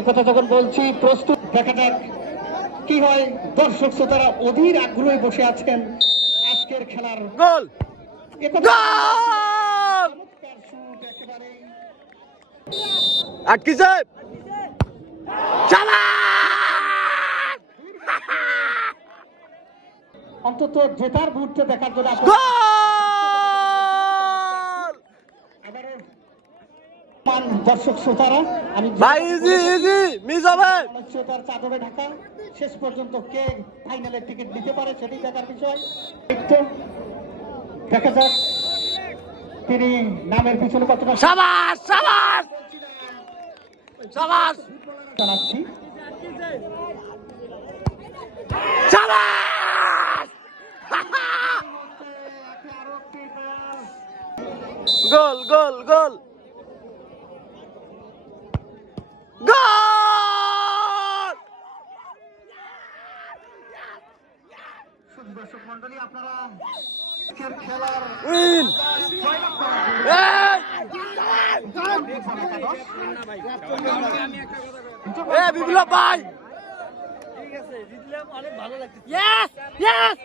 একথা যখন বলছি প্রস্তুত, দেখা যাক কি হয়। দর্শক শ্রোতারা অধীর আগ্রহে বসে আছেন আজকের খেলার। গোল গোল আটকিছে অন্তত জেতার মুহূর্তে দেখার জন্য দর্শক শ্রোতারা, আমি চাদরে ঢাকা শেষ পর্যন্ত কে ফাইনালের টিকিট দিতে পারে সেটি দেখার বিষয়। দেখা যাক তিনি নামের পিছনে কতটা জানাচ্ছি। গোল গোল গোল গোল। দর্শক মন্ডলী, আপনারা খেলার বিপ্লব ভাই ঠিক আছে, জিতলাম, অনেক ভালো লাগছে। Yes yes